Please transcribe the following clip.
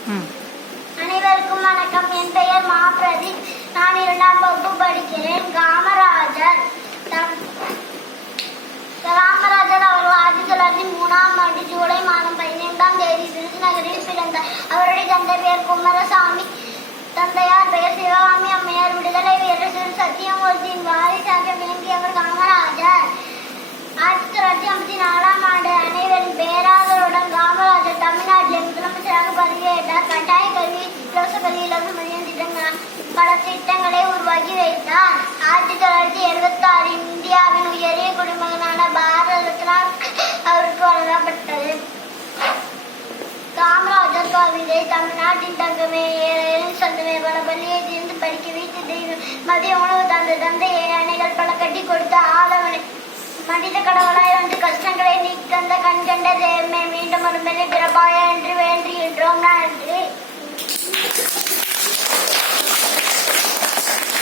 அனைவருக்கும் வணக்கம். என் பெயர் மா பிரதீப். நான் இரண்டாம் வகுப்பு படிக்கிறேன். காமராஜர். காமராஜர் அவர்கள் ஆயிரத்தி தொள்ளாயிரத்தி மூணாம் ஆண்டு ஜூலை மாதம் பதினைந்தாம் தேதி விருதுநகரில் பிறந்தார். அவருடைய தந்தை பெயர் குமாரசாமி. தந்தையார் பல திட்டங்களை உருவாக்கி வைத்தார். ஆயிரத்தி தொள்ளாயிரத்தி எழுபத்தி ஆறு இந்தியாவின் உயரிய குடிமகனான பாரத ரத்னா அவருக்கு வழங்கப்பட்டது. காமராஜர் கவிதை தமிழ்நாட்டின் தங்கமே ஏழையின் சொந்தமே பல பள்ளியை தீர்ந்து படிக்க வீட்டு தெய்வம். மதிய உணவு தந்த தந்தையை அணைகள் பல கட்டி கொடுத்த ஆளவனை மனித கடவுளாய் வந்து கஷ்டங்களை நீக்கி தந்த கண் கண்ட மீண்டும் ஒரு மேலே பிறப்பாய